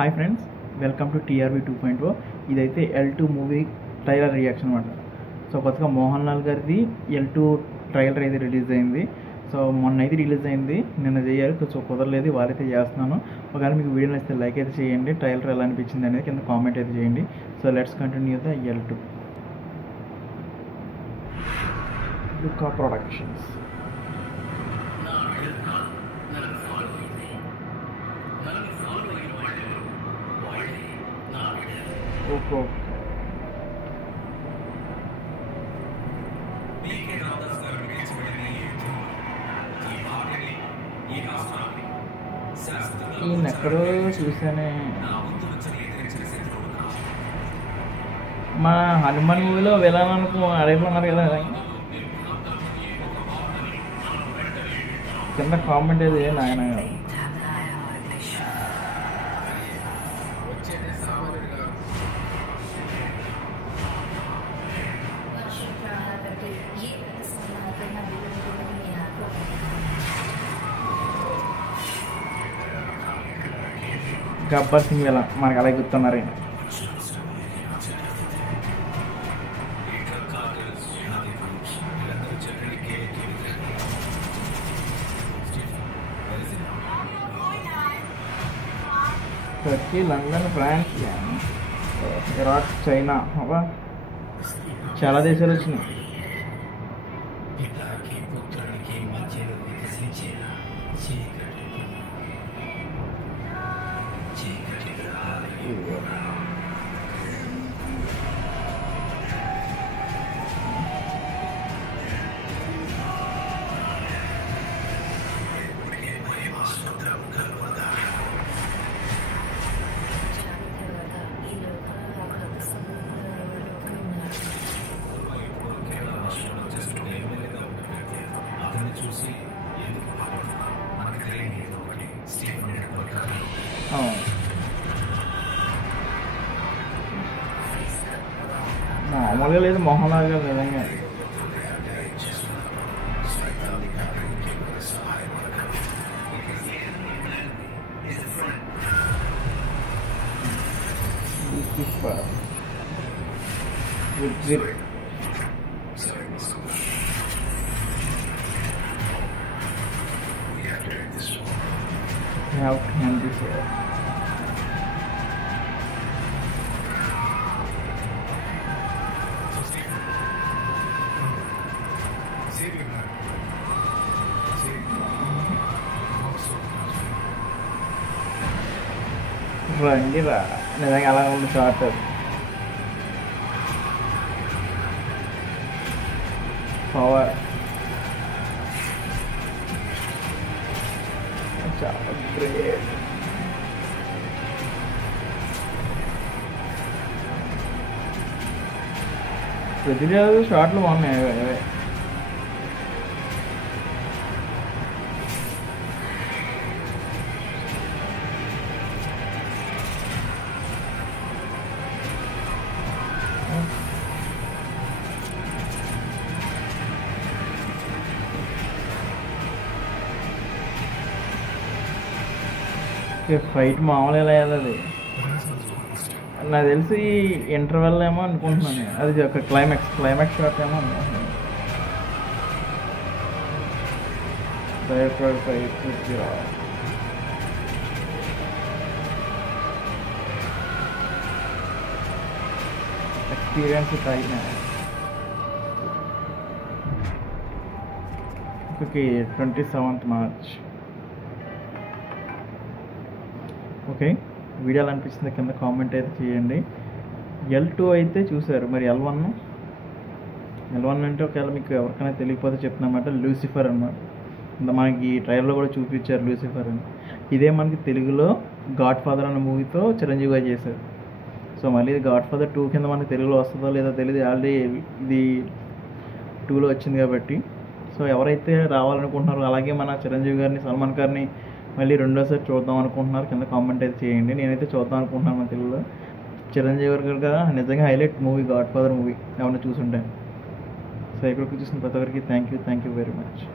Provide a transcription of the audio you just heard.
Hi friends, welcome to టీఆర్బీ 2.0. ఇదైతే L2 movie trailer reaction అనమాట. So కొత్తగా మోహన్ లాల్ గారిది L2 ట్రైలర్ అయితే రిలీజ్ అయింది. సో మొన్న అయితే రిలీజ్ అయింది, నిన్న చేయాలి. సో కుదరలేదు, వాళ్ళైతే చేస్తున్నాను. ఒకవేళ మీకు వీడియో నచ్చితే లైక్ అయితే చేయండి. ట్రైలర్ ఎలా అనిపించింది అనేది కింద కామెంట్ అయితే చేయండి. So let's continue the L2. Luka productions. Okay, ఈయన ఎక్కడో చూసానే. మన హనుమాన్ మూవీలో వెళ్ళాలనుకో అడగకున్నారు కదా. కింద కామెంట్ ఏది నాయన గబ్బర్ సింగ్ ఇలా మనకు అలాగే గుర్తున్నారు. ఆయన Turkey, London, France, Iraq, China, చాలా దేశాలు వచ్చినాయి. మామూలుగా లేదు, మోహన్ లాల్ గారు నిజంగా. రండి రా, నిజంగా అలా ఉంది షార్ట్. పవర్ చాలా గ్రేట్. ప్రతి షార్ట్లు బాగున్నాయి. అవే ఫైట్ మామూలు ఎలా అది నాకు తెలిసి ఇంటర్వెల్ ఏమో అనుకుంటున్నాను. అది ఒక క్లైమాక్స్ షాట్ ఏమో అనుకుంటున్నాను. Experience time. Okay, 27th March. Okay, video ఎలా అనిపిస్తుంది కింద కామెంట్ అయితే చేయండి. L2 అయితే చూసారు, మరి L1 అంటే ఒకవేళ మీకు ఎవరికైనా తెలియకపోతే చెప్తున్నమాట, లూసిఫర్ అన్నమాట. మనకి ట్రైలర్లో కూడా చూపించారు లూసిఫర్ అని. ఇదే మనకి తెలుగులో గాడ్ ఫాదర్ అన్న మూవీతో చిరంజీవి గారు చేశారు. సో మళ్ళీ ఇది గాడ్ ఫాదర్ 2 కింద మనకి తెలుగులో వస్తుందో లేదో తెలియదు. ఆల్రెడీ ఇది 2లో వచ్చింది కాబట్టి. సో ఎవరైతే రావాలనుకుంటున్నారో, అలాగే మన చిరంజీవి గారిని, సల్మాన్ గారిని మళ్ళీ రెండోసారి చూద్దాం అనుకుంటున్నారు కింద కామెంట్ అయితే చేయండి. నేనైతే చూద్దాం అనుకుంటున్నాను మన తెలుగులో. చిరంజీవి గారు కదా నిజంగా highlight movie God father movie, ఏమన్నా చూసుంటాను. సో ఇక్కడికి చూసిన ప్రతి ఒక్కరికి థ్యాంక్ యూ వెరీ మచ్.